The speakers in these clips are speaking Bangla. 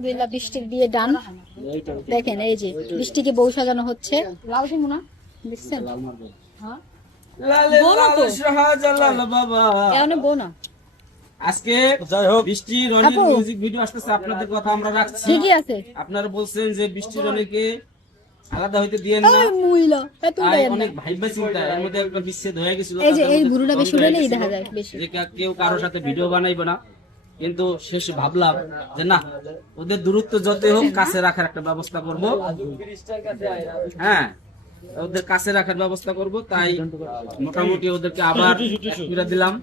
আলহামদুলিল্লাহ বৃষ্টির বিয়ে ডান। দেখেন এই যে বৃষ্টিকে বউ সাজানো হচ্ছে। লাল সিমুনা দেখছেন? হ্যাঁ বউ না তো, এখানে বউ না। আজকে যাই হোক বৃষ্টি রনির আপু। মিউজিক ভিডিও আসতেছে, আপনাদের কথা আমরা রাখছি। ঠিকই আছে। আপনারা বলছেন যে বৃষ্টি রনিকে আলাদা হইতে দিয়েন না, এই মহিলা এত তাই দেয় না। অনেক ভাইবা চিন্তা এর মধ্যে একবার বিচ্ছেদ হয়ে গেছিল। এই যে তাদের এই মধ্যে ভুরুটা বেশি দ্বন্দ্ব হয়ে উঠেলেই গেছিল দেখা যায় বেশি। যে কেউ কারোর সাথে ভিডিও বানাইবো না, কিন্তু শেষে ভাবলাম যে না, ওদের দূরত্ব যতই হোক কাছে রাখার একটা ব্যবস্থা করব। হ্যাঁ, ওদের কাছে রাখার ব্যবস্থা করব, তাই মোটামুটি ওদেরকে আবার একটা দিলাম।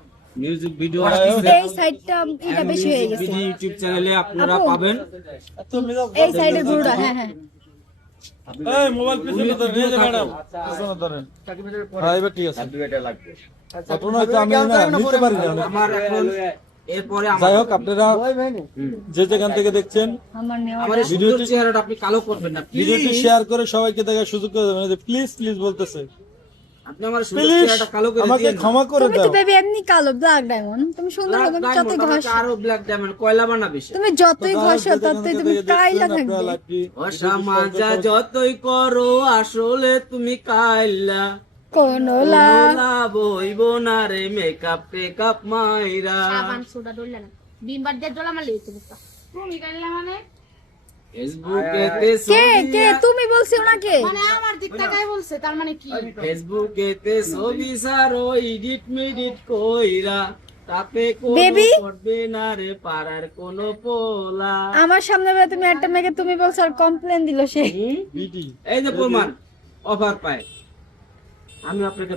মিউজিক ভিডিও আসছে, এই সাইডটা এটা বেশি হয়ে গেছে। ইউটিউব চ্যানেলে আপনারা আপু। পাবেন। এই সাইডের ভুরুটা হ্যাঁ হ্যাঁ। এই মোবাইল পিছনে ধরেন, এই যে ম্যাডাম পিছনে ধরেন। হ্যাঁ এবার ঠিক আছে। আপনারা হয়তো আমি না নিতে পারি না। আমার এখন এরপরে যাই হোক, আপনারা যে যেখান থেকে দেখছেন আমার নেওয়া আমার এই সুন্দর চেহারাটা আপনি কালো করবেন না ভিডিওটি প্লিজ। শেয়ার করে সবাইকে দেখার সুযোগ করে দেবেন। প্লিজ প্লিজ বলতেছে, আপনি আমার সুন্দর প্লিজ চেহারাটা কালো করে আমাকে দিন। ক্ষমা করে তুমি দাও। তো বেবি এমনি কালো ব্ল্যাক ডায়মন্ড, তুমি সুন্দর হবে তুমি যতই ঘষ, আরো ব্ল্যাক ডায়মন্ড কয়লা বানাবে সে। তুমি যতই ঘষো ততই তুমি কাইলা থাকবে। অসামাজা যতই করো আসলে তুমি কাইলা, কোন লাভ হইব না রে মেকআপ টেকআপ মাইরা। সাবান সোডা ডললে না বিমবার দিয়ে ডলা মারলে হইতো বুঝতা তুমি কাইলা মানে ফেসবুকেতে কে কে তুমি বলছি ওনাকে? মানে আমার দিক তাকাই বলছে তার মানে কি ফেসবুকেতে ছবি সারো এডিট মেডিট কইরা, তাতে কোনো Baby? করবে না রে পাড়ার কোনো পোলা। আমার সামনে বেলা তুমি একটা মেয়েকে তুমি বলছো আর কমপ্লেন দিল সে। হুম? বিডি এই যে প্রমাণ, অফার পায়। আমি আপনাকে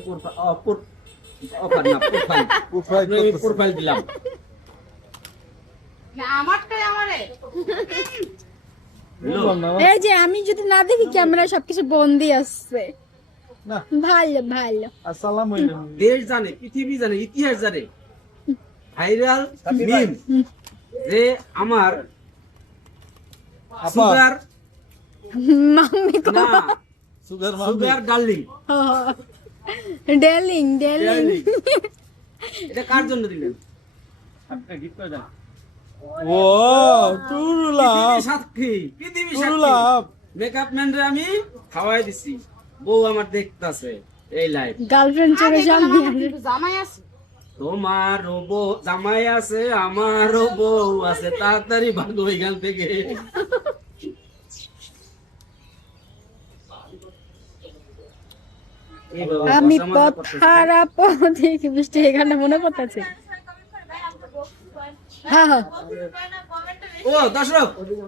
অফার না প্রোফাইল প্রোফাইল দিলাম। না আমারটাই আমারে এই যে আমি যদি না দেখি ক্যামেরা সবকিছু বন্দি আসছে। না ভালো ভালো। আসসালামু আলাইকুম। দেশ জানে, পৃথিবী জানে, ইতিহাস জানে, ভাইরাল মিম যে আমার আপা সুগার মাম্মি কো না, সুগার মামি সুগার ডার্লিং। ডেলিং ডেলিং। এটা কার জন্য দিলেন? আপনি গিফট করে দেন। ও টুরুলা পৃথিবী সাক্ষী, পৃথিবী টুরুলা সাক্ষী। মেকআপ ম্যান রে আমি খাওয়াই দিছি, বউ আমার দেখতাছে এই লাইভ। গার্লফ্রেন্ড চোখে সামনে আসে। কিন্তু জামাই আছে তোমারও বউ জামাই আছে, আমারও বউ আছে, তাড়াতাড়ি ভাগো এখান থেকে। আমি পথারা পথিক বৃষ্টি এখানে মনে পড়তেছে। হ্যাঁ হ্যাঁ ও দর্শক